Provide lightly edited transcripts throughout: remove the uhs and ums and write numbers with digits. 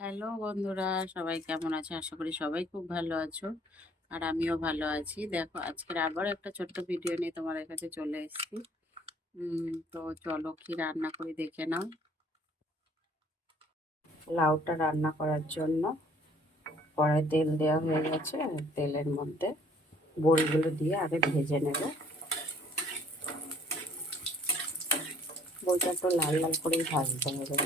Hello বন্ধুরা, সবাই কেমন আছো? আশা করি সবাই খুব ভালো আছো। আর আমিও ভালো আছি। দেখো, আজকের আবার একটা ছোট্ট ভিডিও নিয়ে তোমাদের কাছে চলে এসেছি। তো চলো কি রান্না করি দেখে নাও। লাউটা রান্না করার জন্য কড়াই তেল দেওয়া হয়ে গেছে। তেলের মধ্যে বড়িগুলো দিয়ে আগে ভেজে নেব। বড়িটা একটু লাল লাল করেই ভাজতে হবে।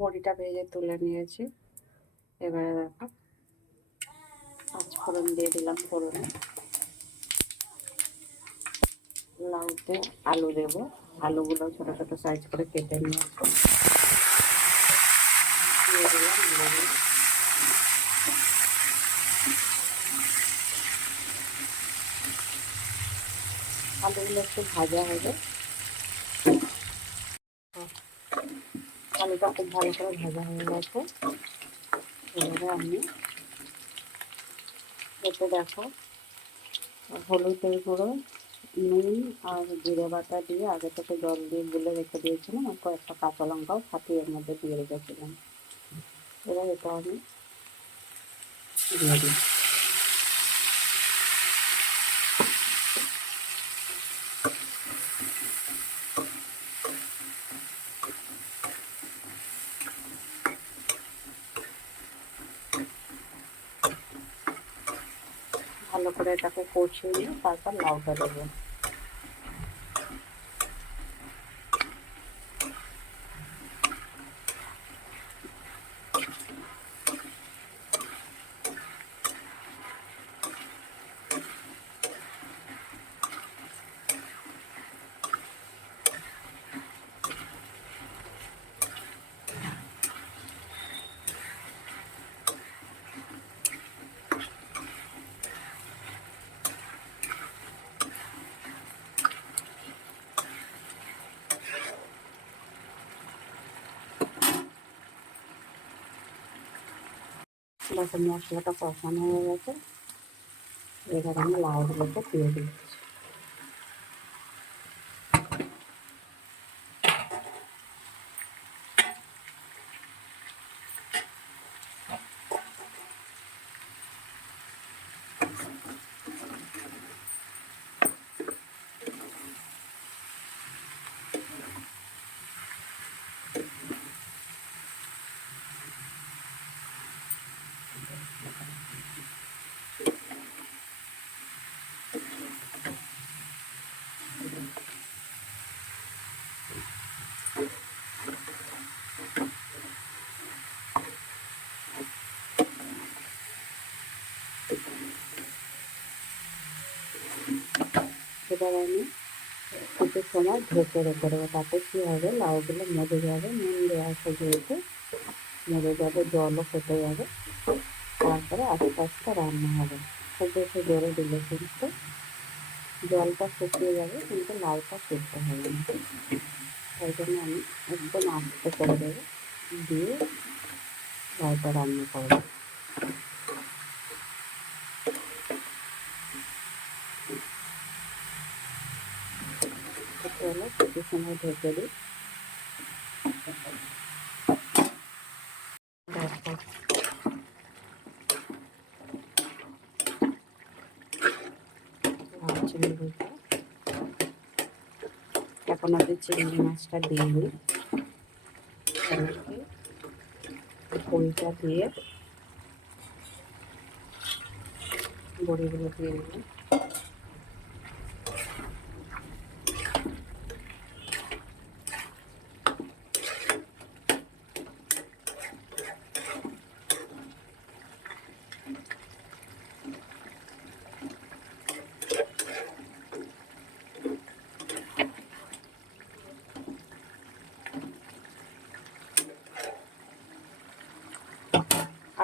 বড়িটা ভেজে তুলে নিয়েছি। এবারে দেখো, পাঁচ ফোড়ন দিয়ে দিলাম। ফোড়নে লাউতে আলু দেব। আলুগুলো ছোট ছোট সাইজ করে কেটে নিয়েছি। দিয়ে দিলাম লবণ। আলুগুলো একটু ভাজা হবে। আলুটা খুব ভালো করে ভাজা হয়ে গেছে। এবারে আমি এতে দেখো হলুদের গুঁড়ো, নুন আর জিরে বাটা দিয়ে আগে থেকে জল দিয়ে গুলে রেখে দিয়েছিলাম। আর কয়েকটা কাঁচা লঙ্কাও ফাটিয়ে এর মধ্যে দিয়ে রেখেছিলাম। এবার এটা আমি দিয়ে দিই। ভালো করে এটাকে কষিয়ে নিয়ে তারপর লাউটা দেবো। দেখো মশলাটা কষানো হয়ে গেছে। এবার আমি লাউগুলোকে দিয়ে দিই। এবার আমি কিছু সময় ঢেকে রেখে দেবো। তাতে কী হবে, লাউগুলো মজে যাবে। নুন দেওয়া আছে যেহেতু মজে যাবে, জলও কেটে যাবে। তারপরে আস্তে আস্তে রান্না হবে। খুব বেশি জোরে দিলে কিন্তু জলটা শুকিয়ে যাবে, কিন্তু লাউটা সিদ্ধ হবে না। তাই জন্য আমি একদম আস্তে করে দেবো, দিয়ে লাউটা রান্না করবো। চলো কিছু সময় ঢেকে দিই। দেখো চিংড়িটা এখন আমি চিংড়ি মাছটা দিইনি। খোলটা দিয়ে বড়িগুলো দিয়ে দিলাম।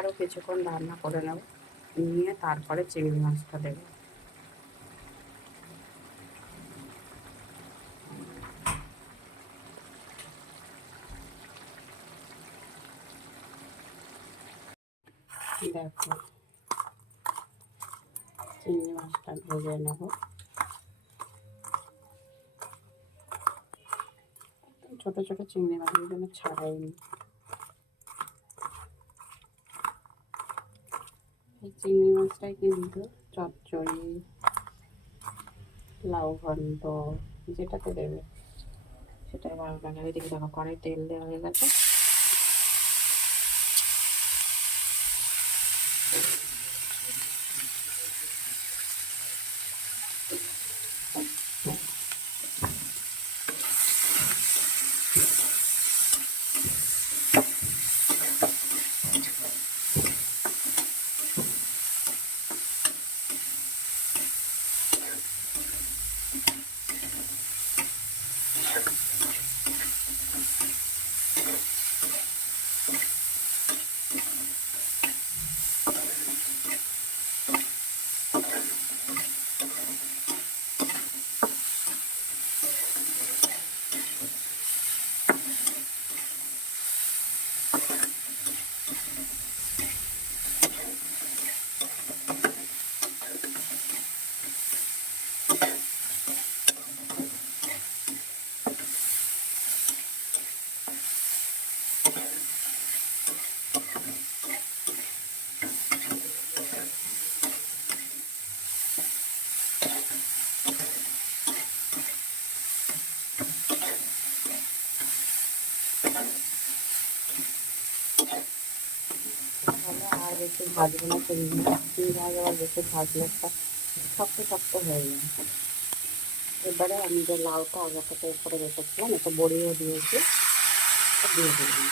আরও কিছুক্ষণ রান্না করে নেব, নিয়ে তারপরে চিংড়ি মাছটা দেবো। দেখো চিংড়ি মাছটা ভেজে নেব। ছোট ছোট চিংড়ি মাছের জন্য ছাড়াইনি। এই চিংড়ি মাছটাই কিন্তু চচ্চড়ি, লাউ ঘন্ট যেটাতে দেবে সেটাই ভালো লাগে। এদিকে দেখো কড়াই তেল দেওয়া হয়ে গেছে। তাহলে আর বেশি ভাজবো না চিংড়ি মাছ। চিংড়ি মাছ আবার বেশি ভাজলে একটা শক্ত শক্ত হয়ে যায়। এবারে আমি যে লাউটা আগে থেকে করে রেখেছিলাম, এটা বড়িও দিয়েছি, দিয়ে দিলাম।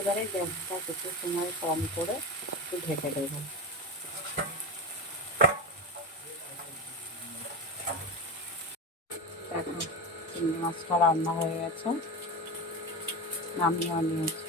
এবারে গ্যাসটা কিছু সময় কম করে একটু ঢেকে দেবো। দেখো চিংড়ি মাছটা রান্না হয়ে গেছে, নামিয়েও নিয়েছি।